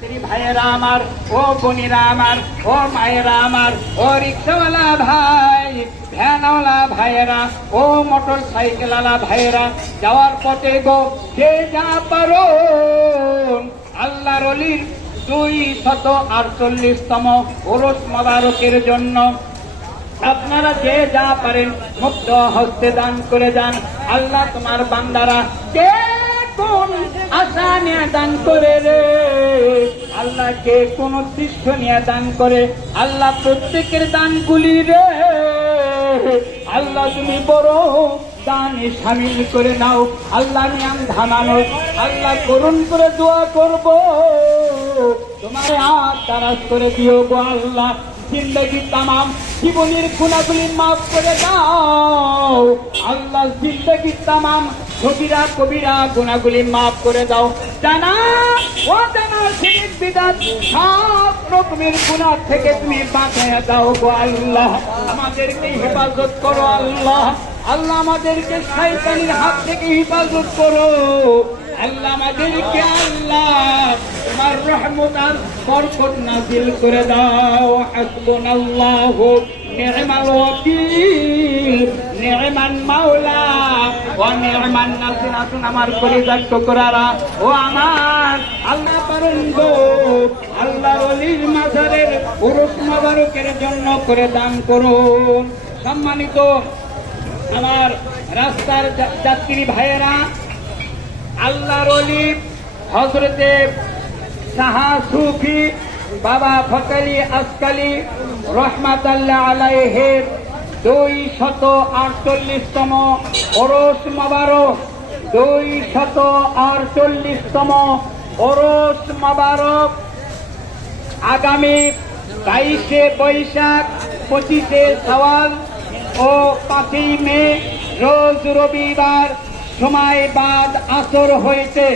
ভাইয়েরা আমার, ও বোনেরা আমার, ও মায়েরা আমার, ও রিক্সাওয়ালা ভাই, ভ্যানওয়ালা ভাইয়েরা, ও মোটর সাইকেলওয়ালা ভাইয়েরা, যাওয়ার পথে গো, যে যা পারো আল্লাহর অলির দুই শত আটচল্লিশতম ওরস মোবারকের জন্য আপনারা যে যা পারেন মুক্ত হস্তে দান করে যান। আল্লাহ তোমার বান্দারা কে কোন আশা নিয়ে দান করে রে? আল্লাহকে কোন দৃশ্য নিয়ে দান করে? আল্লাহ প্রত্যেকের দানগুলি রে। আল্লাহ তুমি বড় দানে সামিল করে নাও। আল্লাহ নিয়াম ধানানো আল্লাহ করুণ করে দোয়া করব। তোমার হাত তারাজ করে দিও গো আল্লাহ। জিন্দগি তামাম জীবনের গুণাগুলি মাফ করে দাও। আল্লাহ জিন্দগি তামাম কবিরা কবিরা, গুণাগুলি মাফ করে দাও। জানা ও জানা শিরিক বিদাত, সব রকমের গুণা থেকে তুমি বাঁচাইয়া দাও গো আল্লাহ। আমাদেরকে হেফাজত করো আল্লাহ। আল্লাহ আমাদেরকে শয়তানের হাত থেকে হেফাজত করো। আল্লাহ আমাদেরকে আল্লাহ তোমার রহমত আর বরকত নাজিল করে দাও। হাসবুনাল্লাহু। ওয়াকিল নি'মান মাওলা ওয়া নি'মান নাসির, আসুন আমার কলিজার টুকরারা, ও আমার আল্লাহ পারেন আল্লাহ ওলির মাজারের পুরুষ মাবারকের জন্য করে দান করুন। সম্মানিত আমার রাস্তার যাত্রী ভাইয়েরা, আল্লাহর অলি হজরতে সাহা সুফি বাবা ফকালি আসকালি রহমাতাল্লাহ আলাইহের দুই শত আটচল্লিশতম ওরস মাবারক দুই শত আটচল্লিশতম ওরস মাবারক। আগামী বাইশে বৈশাখ পঁচিশে সওয়াল ও পাঁচই মে, রোজ রবিবার, সময় বাদ আসর হইতে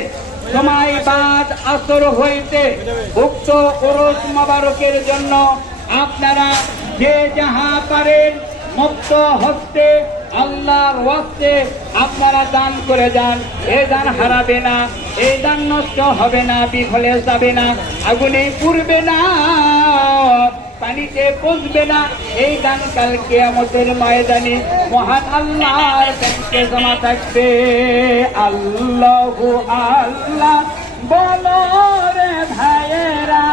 সময় বাদ আসর হইতে উক্ত ওরস মোবারকের জন্য আপনারা যে যাহা পারেন মুক্ত হস্তে, আল্লাহর ওয়াস্তে আপনারা দান করে যান। এ দান হারাবে না এই দান নষ্ট হবে না, বিফলে যাবে না, আগুনে পুরবে না। পানিতে পচবে না, এই দান কালকে আমাদের ময়দানে মহান আল্লাহর ব্যাংকে জমা থাকবে। আল্লাহ আল্লাহ, বলো রে ভাইয়েরা,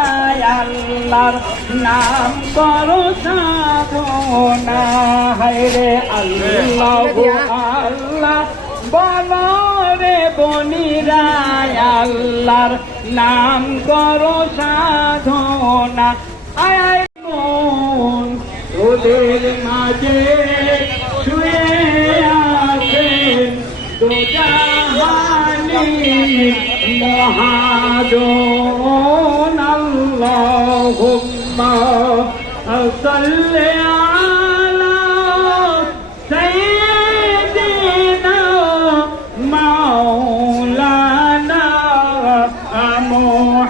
আল্লাহর নাম করো সাধনা। রে আল্লাহ আল্লাহ, বলো রে বনিরা, আল্লাহর নাম করো সাধনা। আয় আয় তোদের মাঝে শুয়ে আছেন দুজাহানি মহাজন আল্লাহুম্মা সাল্লি আলা সাইয়্যিদিনা মাওলানা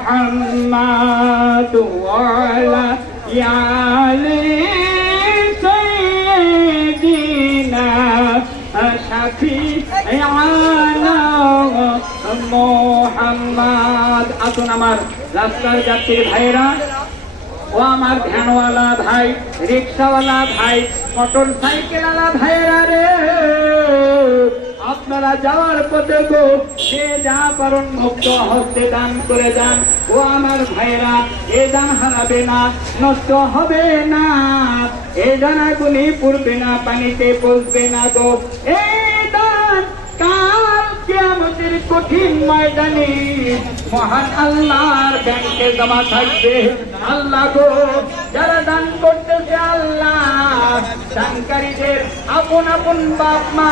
মুহাম্মাদ ওয়ালা ইয়ালি সাইয়্যিদিনা মোহাম্মদ। আসুন আমার রাস্তার যাত্রী ভাইরা ও আমার ভ্যানওয়ালা ভাই, রিক্সাওয়ালা ভাই, মোটর সাইকেলওয়ালা ভাইরা রে। আপনারা যাওয়ার পথে গো সে যা পারেন মুক্ত হস্তে দান করে যান। ও আমার ভাইরা এ দান হারাবে না, নষ্ট হবে না। এই দানাগুলি পড়বে না, পানিতে পচবে না গো। এই দান কিয়ামতের কঠিন ময়দানে মহান আল্লাহর ব্যাংকে জমা থাকবে। আল্লাহ গো, যারা দান করতেছে আল্লাহ, দানকারীদের আপন আপন বাপ মা,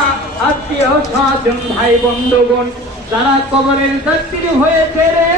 আত্মীয় স্বজন, ভাই বন্ধুগণ তারা কবরের যাত্রী হয়েছে রে।